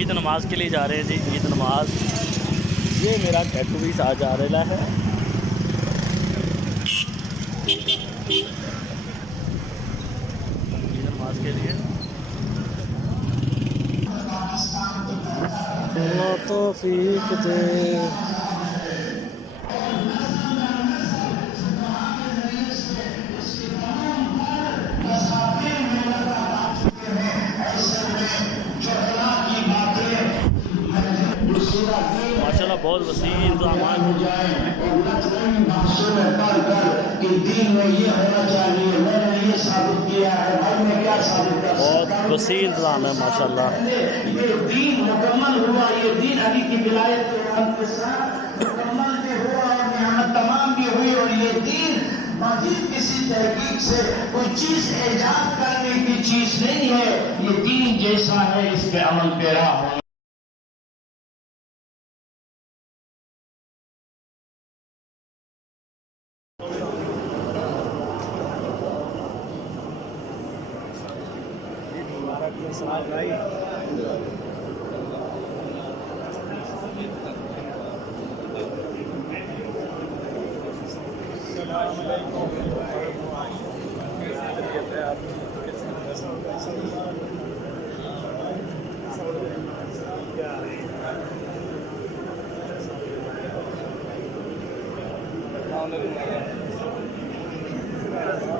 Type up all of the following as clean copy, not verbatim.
ईद नमाज के लिए जा रहे हैं जी, ईद नमाज। ये मेरा टैटू भी साथ जा रहा है। ईद नमाज के लिए अल्लाह तौफीक दे। माशाल्लाह बहुत वसी इंतजाम बहुत वसी इंतजाम है माशाल्लाह। ये दीन मुकम्मल हुआ, ये दीन अली की विलायत के साथ मुकम्मल भी हुआ और नियामत तमाम भी हुई। और ये दीन मजीद किसी तहकीक से कोई चीज ईजाद करने की चीज नहीं है। ये दीन जैसा है इस पे अमल पैरा होना।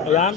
अयान